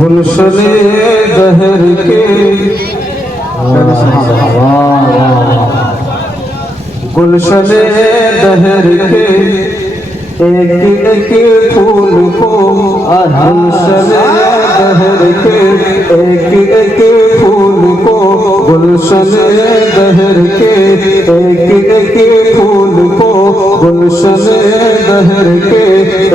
گلشن دہر کے گلشن دہر کے ایک ایک پھول کو گلشن دہر کے ایک ایک پھول کو گلشن دہر کے ایک ایک پھول کو گلشن دہر کے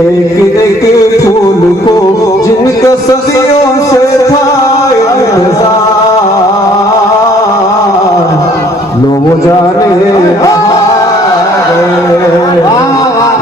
ایک ایک پھول کو جن کا صدیوں سے تھا انتظار لوگ جانے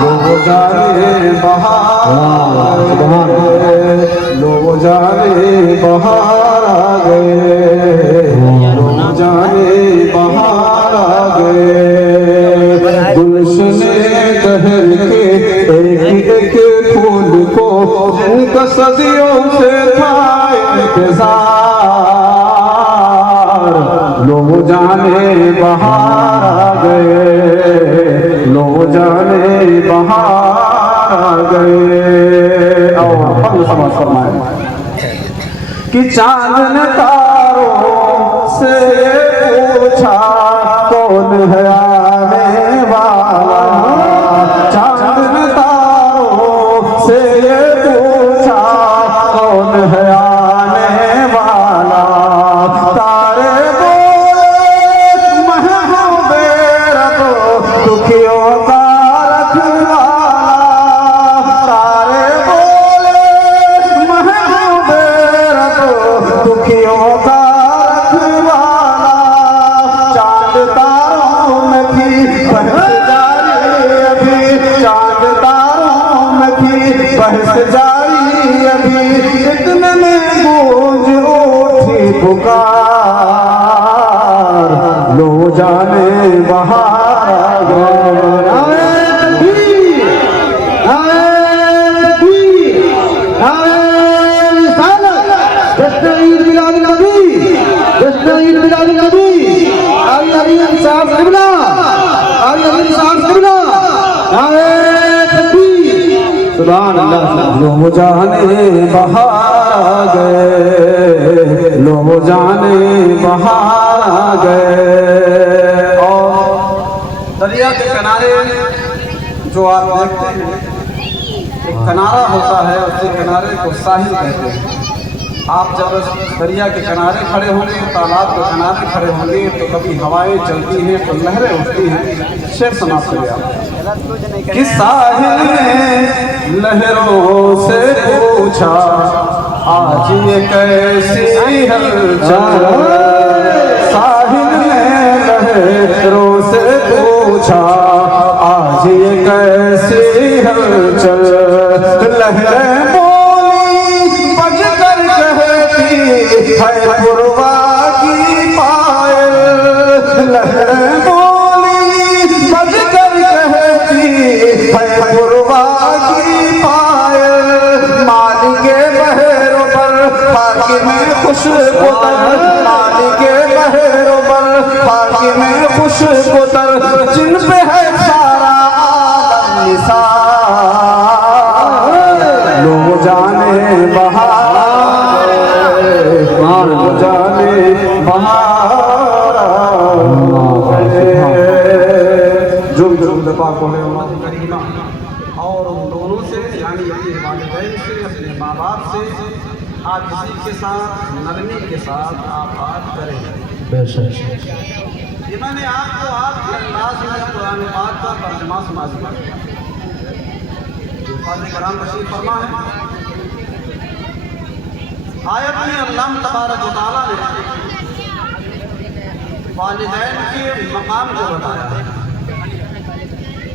لوگ جانے بہار لوگ جانے بہار آ گئے لوگ جانے بہار آ گئے گلشن دہر کے ایک ایک پھول کو جن کا صدیوں سے تھا انتظار لوگ جانے بہار آ گئے لوگ جانے بہار آ گئے اور ہم سمجھ فرمائیں کہ چاند نے تاروں سے پوچھا کون ہے آنے والا چاند نے تاروں سے پوچھا کون ہے آنے والا تارے بولے محبوب رب دکھیوں کا رکھوالا تارے بولے محبوب رب دکھیوں کا رکھوالا چاند تاروں میں بھی بحث جاری ابھی چاند تاروں میں بھی بحث جاری ابھی اتنے میں گونج اٹھی پکار لو جانے بہار آ گئے سبحان اللہ لو جانے بہار آ گئے لو جانے بہار آ گئے اور دریا کے کنارے جو آپ دیکھتے ہیں ایک کنارہ ہوتا ہے اس کے کنارے کو ساحل کہتے ہیں آپ جب دریا کے کنارے کھڑے ہوں گے تالاب کے کنارے کھڑے ہوں گے تو کبھی ہوائیں چلتی ہیں تو لہریں اٹھتی ہیں شعر سماعت کریں آپ کہ ساحل نے لہروں سے پوچھا آج یہ کیسی ہلچل ساحل نے لہروں سے پوچھا آج یہ کیسی ہلچل لہریں بولی بج کر کہتی ہے پروا کی پائل لہریں بولی بج کر کہتی ہے پروا کی پائل مالک بحروں پر حاکم خوشبو تر مالک بحروں پر حاکم خوشبو تر جن پہ ہے سارا عالم نثار لوگ جانے بہار لوگ جانے بہار جو پاک ہونے اللہ کریمہ اور ان دونوں سے یعنی اپنے والدین سے اپنے ماں باپ سے آپ کسی کے ساتھ نرمی کے ساتھ آپ بات کریں بے شک یہ میں نے آپ کو آپ کے انداز میں قرآن پاک کا ترجمہ سنا دیا فاضل کرام تشریف فرما ہے آیت میں اللہ تبارک و تعالیٰ نے والدین کے مقام کو بتایا ہے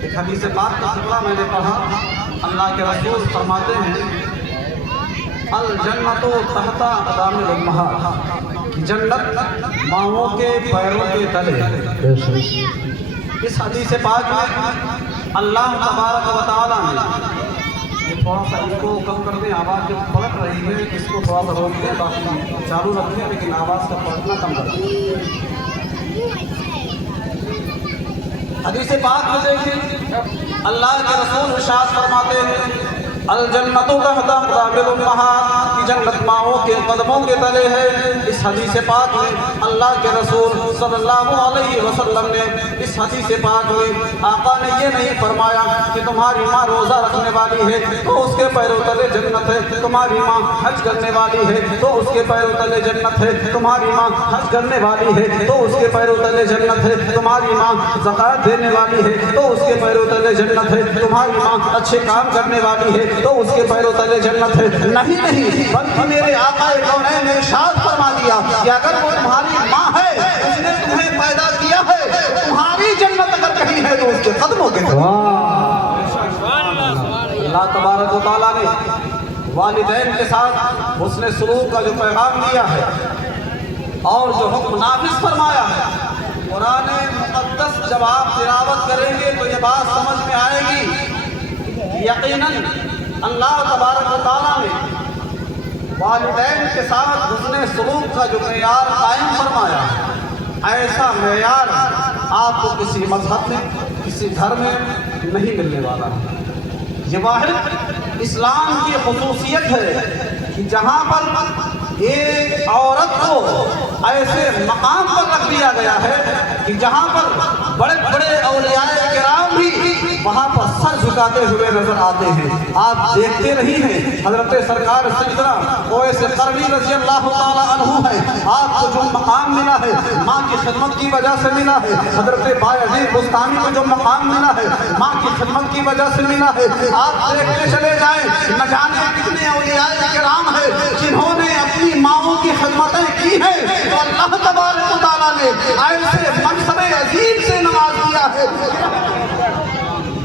ایک حدیث پاک کا ٹکڑا میں نے پڑھا اللہ کے رسول فرماتے ہیں الجنت تحت اقدام الامہات جنت ماؤں کے پیروں کے تلے اس حدیث پاک میں اللہ تبارک و تعالیٰ نے تھوڑا سا اس کو کم کر دیں آواز جو پلٹ رہی ہے اس کو تھوڑا سا روک دیں باقی چالو رکھیں لیکن آواز کا پلٹنا کم کر دیں حدیث پاک میں دیکھیں اللہ کے رسول ارشاد فرماتے ہیں الجنت تحت اقدام الامہات کی جنت ماؤں کے قدموں کے تلے ہے۔ اس حدیث پاک میں اللہ کے رسول صلی اللہ علیہ وسلم نے اس حدیث پاک میں آقا نے یہ نہیں فرمایا کہ تمہاری ماں روزہ رکھنے والی ہے تو اس کے پیروں تلے جنت ہے، تمہاری ماں حج کرنے والی ہے تو اس کے پیروں تلے جنت ہے، تمہاری ماں حج کرنے والی ہے تو اس کے پیروں تلے جنت ہے، تمہاری ماں زکوٰۃ دینے والی ہے تو اس کے پیروں تلے جنت ہے، تمہاری ماں اچھے کام کرنے والی ہے تو اس کے پیروں تلے جنت ہے۔ نہیں بلکہ میرے آقا کونین نے ارشاد فرما دیا کہ اگر وہ تمہاری ماں ہے، اس نے تمہیں پیدا کیا ہے، تمہاری جنت اگر کہیں ہے تو اس کے قدموں کے تلے۔ اللہ تبارک و تعالیٰ نے والدین کے ساتھ حسن سلوک کا جو پیغام دیا ہے اور جو حکم نافذ فرمایا ہے، قرآن مقدس جب آپ تلاوت کریں گے تو یہ بات سمجھ میں آئے گی یقیناً اللہ تبارک و تعالیٰ نے والدین کے ساتھ حسن سلوک کا جو معیار قائم فرمایا ہے، ایسا معیار آپ کو کسی مذہب میں کسی دھرم میں نہیں ملنے والا ہے۔ یہ واحد اسلام کی خصوصیت ہے کہ جہاں پر ایک عورت کو ایسے مقام پر رکھ دیا گیا ہے کہ جہاں پر بڑے بڑے اولیاء کرام بھی وہاں پر سر جھکاتے ہوئے نظر آتے ہیں۔ آپ دیکھتے رہی ہیں حضرت سرکار سیدنا اویس قرنی رضی اللہ تعالیٰ عنہ ہے، آپ کو جو مقام ملا ہے ماں کی خدمت کی وجہ سے ملا ہے۔ حضرت بایزید بستانی کو جو مقام ملا ہے ماں کی خدمت کی وجہ سے ملا ہے۔ آپ دیکھتے چلے جائیں نہ جانے کتنے اولیاء کرام ہیں جنہوں نے اپنی ماؤں کی خدمتیں کی ہیں تو اللہ تبارک و تعالیٰ نے ایسے منصب عظیم سے نواز دیا ہے،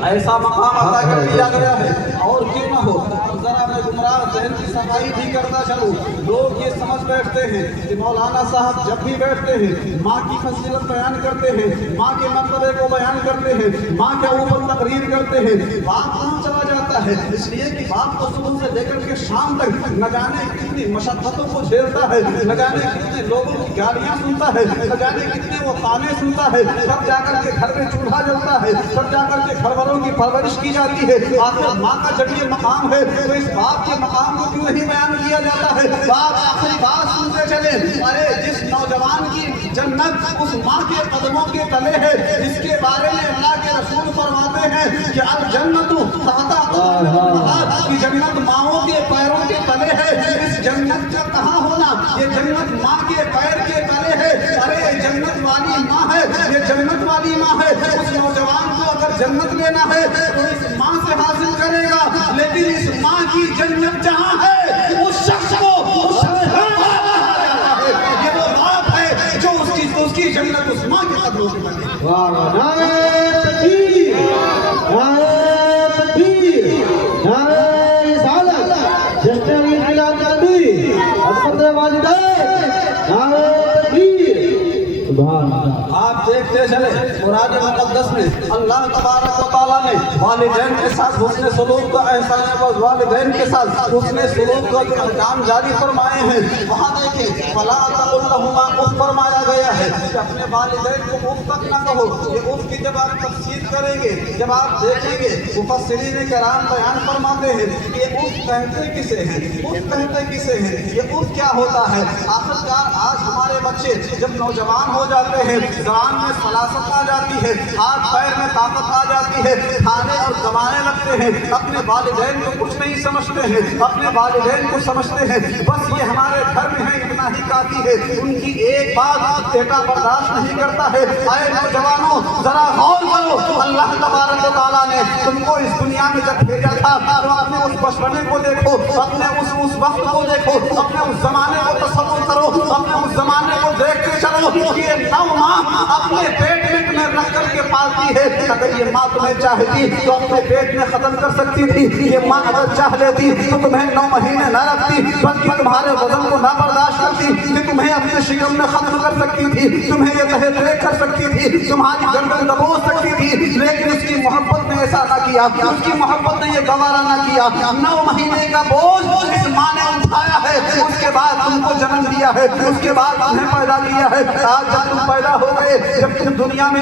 ایسا مقام عطا کر دیا گیا ہے۔ اور کیوں نہ ہو، ذرا میں گمراہ ذہن کی صفائی بھی کرتا چلوں، لوگ یہ سمجھ بیٹھتے ہیں کہ مولانا صاحب جب بھی بیٹھتے ہیں ماں کی فضیلت بیان کرتے ہیں، ماں کے مرتبے کو بیان کرتے ہیں، ماں کے اوپر تقریر کرتے ہیں، باپ کہاں چلا جاتا ہے؟ اس لیے کہ باپ کو صبح سے لے کر کے شام تک نہ جانے کتنی مشقتوں کو جھیلتا ہے، نہ جانے کتنے لوگوں کی گالیاں سنتا ہے، نہ جانے کتنے وہ تانے سنتا ہے، تب جا کر کے گھر میں چولہا جلتا ہے، تب جا کر کے گھر والوں کی پرورش کی جاتی ہے۔ آخر ماں کا جب یہ مقام ہے تو اس باپ کے مقام کو کیوں نہیں بیان کیا جاتا ہے؟ باپ آخری بات سنتے چلے، ارے جس نوجوان کی جنت اس ماں کے قدموں کے تلے ہے، جس کے بارے میں اللہ کے رسول فرماتے ہیں کہ الجنت تحت اقدام الامہات، کی جنت ماؤں کے پیروں کے تلے ہے۔ اس جنت کا کہاں ہونا؟ یہ جنت ماں کے پیر کے تلے ہے۔ ارے یہ جنت والی ماں ہے، یہ جنت والی ماں ہے۔ اس نوجوان کو اگر جنت لینا ہے تو اس ماں سے حاصل کرے گا، لیکن اس ماں کی جنت جہاں ہے اس شخص کو یہ وہ باپ ہے جو اس کی جنت اس ماں کے قدموں کے تلے ہے۔ نعرہ تکبیر، نعرہ تکبیر، نعرہ رسالت، جشن انقلاب نبی، خدمت والدین، نعرہ تکبیر، سبحان اللہ۔ آپ دیکھتے چلے قرآن مقدس میں اللہ تبارک و تعالیٰ نے والدین کے ساتھ حسن سلوک کا احسان و والدین کے ساتھ حسن سلوک کا جو احکام جاری فرمائے ہیں، وہاں دیکھیں فَلَا تَقُل لَهُمَا اُف فرمایا گیا ہے کہ اپنے والدین کو اف تک نہ کہو۔ یہ اف کی جب آپ تفسیر کریں گے، جب آپ دیکھیں گے مفسرین کرام بیان فرماتے ہیں کہ یہ اف کہتے کسے ہیں، اف کہتے کسے ہیں، یہ اف کیا ہوتا ہے؟ آخرکار آج ہمارے بچے جب نوجوان ہو جاتے ہیں، زبان میں فلاست آ جاتی ہے، ہاتھ پیر میں طاقت آ جاتی ہے، کھانے اور کمانے لگتے ہیں، اپنے والدین کو کچھ نہیں سمجھتے ہیں، اپنے والدین کو سمجھتے ہیں بس یہ ہمارے گھر میں ہے، اتنا ہی کافی ہے۔ ان کی ایک بات بیٹا برداشت نہیں کرتا ہے۔ اے نوجوانوں ذرا غور کرو، اللہ تبارک و تعالیٰ نے تم کو اس دنیا میں جب بھیجا تھا تو اپنے اس بچپنے کو دیکھو، اپنے اس وقت کو دیکھو، اپنے اس زمانے کو تصور کرو، اپنے اس زمانے کو دیکھتے چلو کہ یہ 9 ماہ اپنے پیٹ میں تمہیں رکھ کر کے پالتی ہے۔ اگر یہ ماں تمہیں چاہتی تو اپنے پیٹ میں ختم کر سکتی تھی، یہ ماں اگر چاہ لیتی تو تمہیں 9 مہینے نہ رکھتی، بلکہ تمہارے وزن کو نہ برداشت کرتی کہ تمہیں اپنے شکم میں ختم کر سکتی تھی، تمہیں یہ تحریک کر سکتی تھی، تمہاری گردن دبو سکتی تھی، لیکن اس کی محبت نے ایسا نہ کیا، اس کی محبت نے یہ گوارا نہ کیا۔ 9 مہینے کا بوجھ اس ماں نے اٹھایا ہے، اس کے بعد تم کو جنم دیا ہے، اس کے بعد تمہیں پیدا کیا ہے۔ آج جب تم پیدا ہو گئے، جب تم دنیا میں